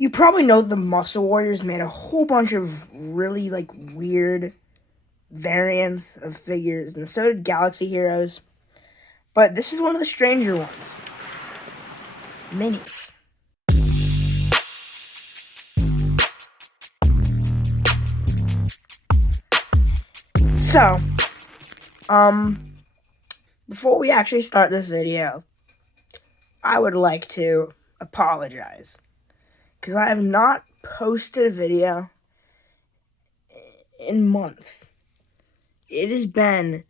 You probably know the Muscle Warriors made a whole bunch of really weird variants of figures, and so did Galaxy Heroes. But this is one of the stranger ones. Minis. So, before we actually start this video, I would like to apologize because I have not posted a video in months. It has been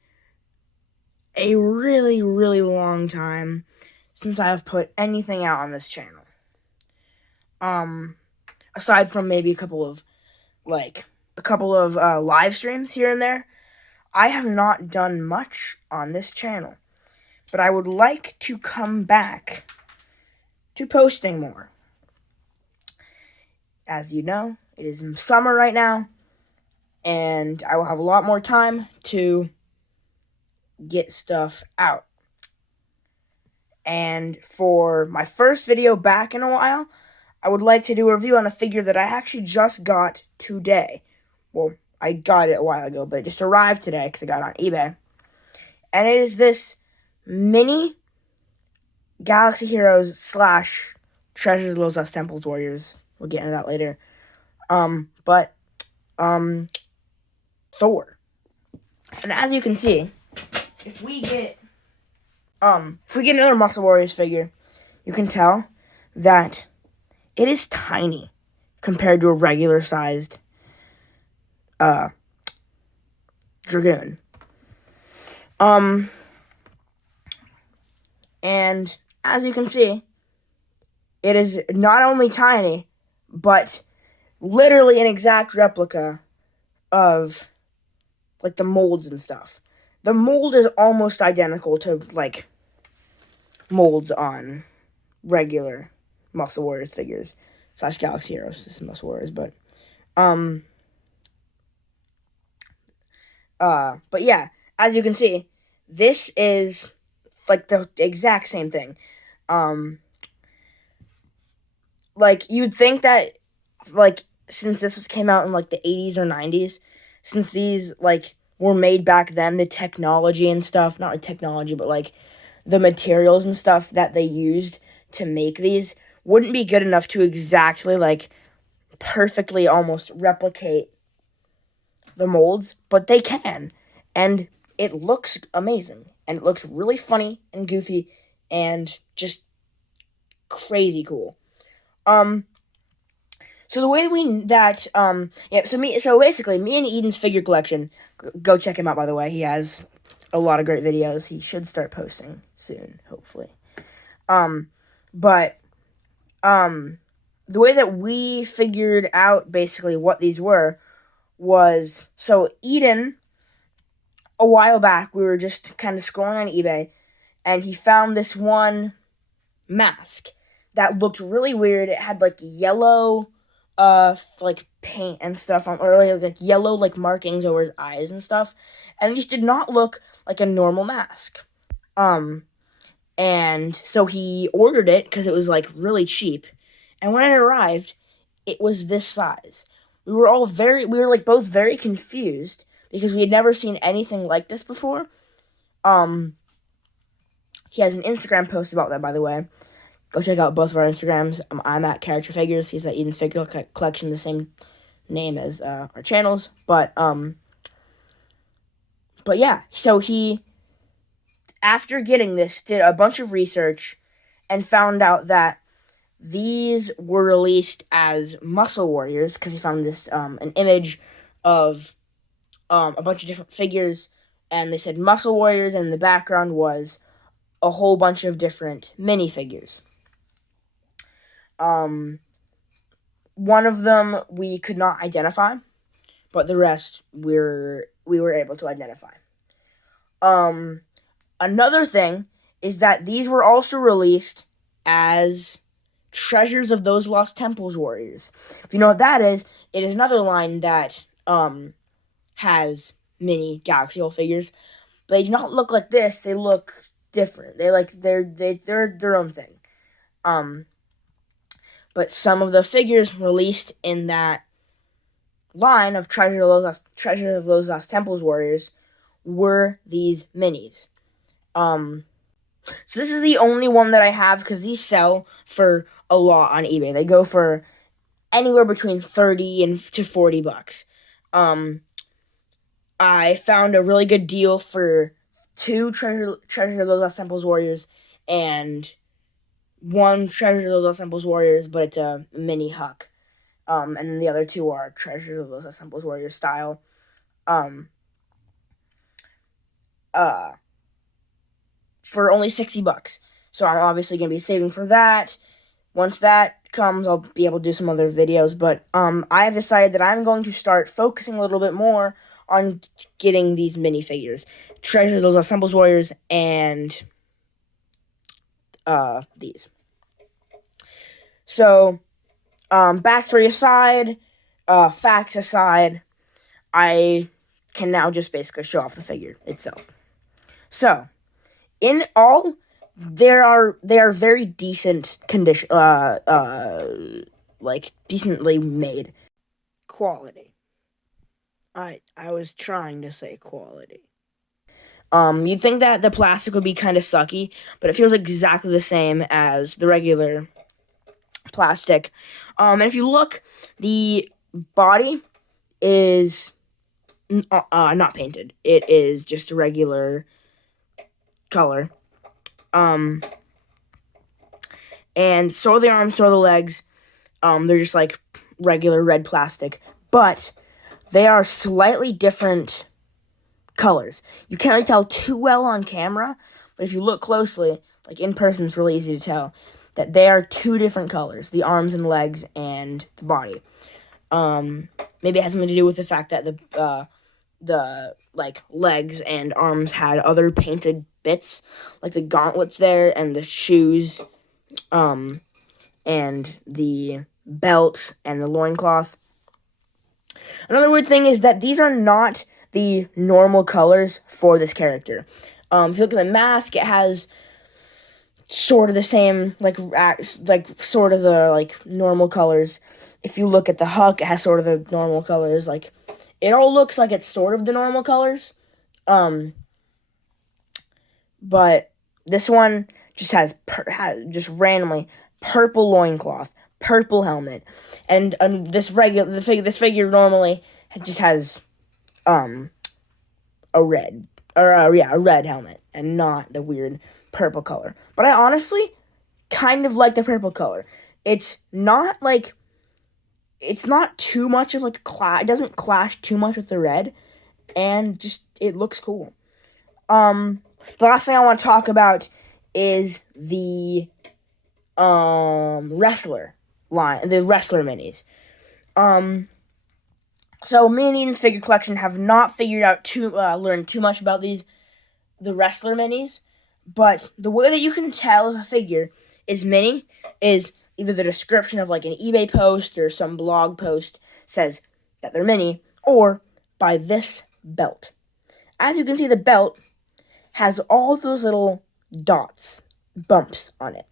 a really, really long time since I have put anything out on this channel. Aside from maybe a couple of live streams here and there, I have not done much on this channel. But I would like to come back to posting more. As you know, it is summer right now, and I will have a lot more time to get stuff out. And for my first video back in a while, I would like to do a review on a figure that I actually just got today. Well, I got it a while ago, but it just arrived today because I got it on eBay. And it is this mini Galaxy Heroes / Treasures of Los Lost Temples Warriors. We'll get into that later. Thor. And as you can see, if we get another Muscle Warriors figure, you can tell that it is tiny compared to a regular sized Dragoon. And as you can see, it is not only tiny, but literally an exact replica of the molds and stuff. The mold is almost identical to molds on regular Muscle Warriors figures / Galaxy Heroes. This is Muscle Warriors, but yeah, as you can see, this is the exact same thing. You'd think that since this came out in the 80s or 90s, since these were made back then, the technology and stuff, not the technology, but the materials and stuff that they used to make these wouldn't be good enough to exactly perfectly almost replicate the molds, but they can, and it looks amazing, and it looks really funny and goofy and just crazy cool. So the way so basically me and Eden's figure collection, go check him out, by the way. He has a lot of great videos. He should start posting soon, hopefully. The way that we figured out basically what these were was, so Eden, a while back, we were just kind of scrolling on eBay, and he found this one mask that looked really weird. It had yellow paint and stuff on, or yellow markings over his eyes and stuff, and it just did not look like a normal mask. And so he ordered it because it was really cheap, and when it arrived, it was this size. We were both very confused because we had never seen anything like this before. He has an Instagram post about that, by the way. Go check out both of our Instagrams. I'm at Character Figures. He's at Eden's Figure Collection, the same name as our channels. But yeah, so he, after getting this, did a bunch of research and found out that these were released as Muscle Warriors because he found this an image of a bunch of different figures, and they said Muscle Warriors, and in the background was a whole bunch of different minifigures. One of them we could not identify, but the rest we were able to identify. Another thing is that these were also released as Treasures of Those Lost Temples Warriors. If you know what that is, it is another line that has mini Galaxy Hole figures, but they do not look like this. They look different. They're their own thing. but some of the figures released in that line of Treasure of Those Lost Temples Warriors were these minis. So this is the only one that I have because these sell for a lot on eBay. They go for anywhere between 30 and to $40. I found a really good deal for two Treasure of Those Lost Temples Warriors and one Treasure of Those Lost Temples Warriors, but it's a mini Huck. And then the other two are Treasure of Those Lost Temples Warriors style. Um, uh, for only $60. So I'm obviously gonna be saving for that. Once that comes, I'll be able to do some other videos. But I have decided that I'm going to start focusing a little bit more on getting these minifigures, Treasure of Those Lost Temples Warriors, and these. So, backstory aside, facts aside, I can now just basically show off the figure itself. So, in all, they are very decent condition, like decently made. Quality. I was trying to say quality. You'd think that the plastic would be kind of sucky, but it feels exactly the same as the regular plastic. And if you look, the body is not painted. It is just a regular color. And so are the arms, so are the legs. They're just like regular red plastic, but they are slightly different colors. You can't really tell too well on camera, but if you look closely, like in person, it's really easy to tell that they are two different colors: the arms and legs and the body. Maybe it has something to do with the fact that the like legs and arms had other painted bits, like the gauntlets there and the shoes, and the belt and the loincloth. Another weird thing is that these are not the normal colors for this character. If you look at the mask, it has sort of the same, like sort of the, like, normal colors. If you look at the Huck, it has sort of the normal colors. Like, it all looks like it's sort of the normal colors. But this one just has just randomly purple loincloth, purple helmet, and this figure normally just has a red a red helmet and not the weird purple color. But I honestly kind of like the purple color. It's not too much of like it doesn't clash too much with the red, and just it looks cool. The last thing I want to talk about is the wrestler line, the wrestler minis. So me and Eden's figure collection have not figured out learned too much about the wrestler minis, but the way that you can tell if a figure is mini is either the description of like an eBay post or some blog post says that they're mini, or by this belt. As you can see, the belt has all those little dots, bumps on it.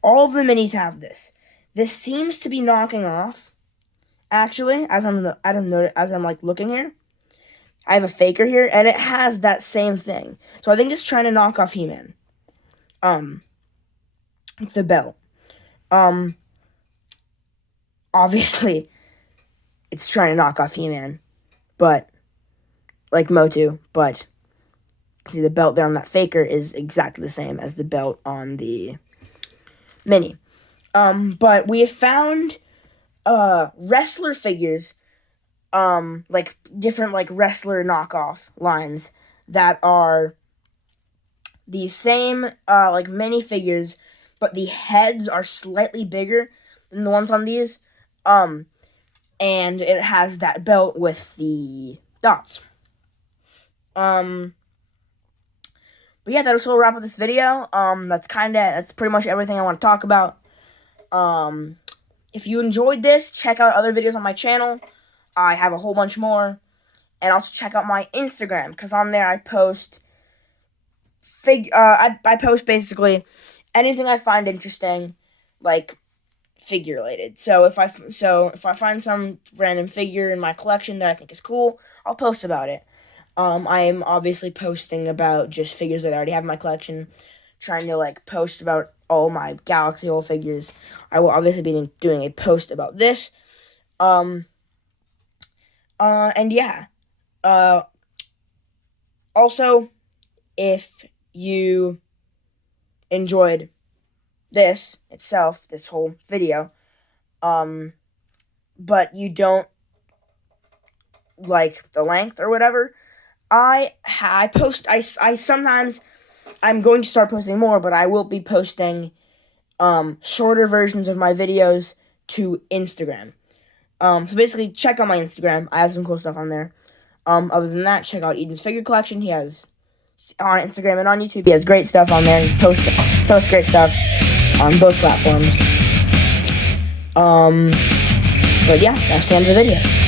All of the minis have this. This seems to be knocking off. Actually, as I'm like looking here, I have a faker here, and it has that same thing. So I think it's trying to knock off He-Man. With the belt. Obviously, it's trying to knock off He-Man, but like Motu, but see the belt there on that faker is exactly the same as the belt on the mini. But we have found wrestler figures, like different like wrestler knockoff lines that are the same like mini figures, but the heads are slightly bigger than the ones on these. And it has that belt with the dots. But yeah, that'll sort of wrap up this video. That's pretty much everything I want to talk about. If you enjoyed this, check out other videos on my channel. I have a whole bunch more. And also check out my Instagram, because on there I post I post basically anything I find interesting, like figure related. So if I find some random figure in my collection that I think is cool, I'll post about it. I am obviously posting about just figures that I already have in my collection, trying to like post about all my Galaxy Hole figures. I will obviously be doing a post about this. And yeah. Also, if you enjoyed this itself, this whole video, but you don't like the length or whatever, I sometimes, I'm going to start posting more, but I will be posting shorter versions of my videos to Instagram. So basically, check out my Instagram. I have some cool stuff on there. Other than that, check out Eden's figure collection. He has on Instagram and on YouTube. He has great stuff on there. He posts great stuff on both platforms. But yeah, that's the end of the video.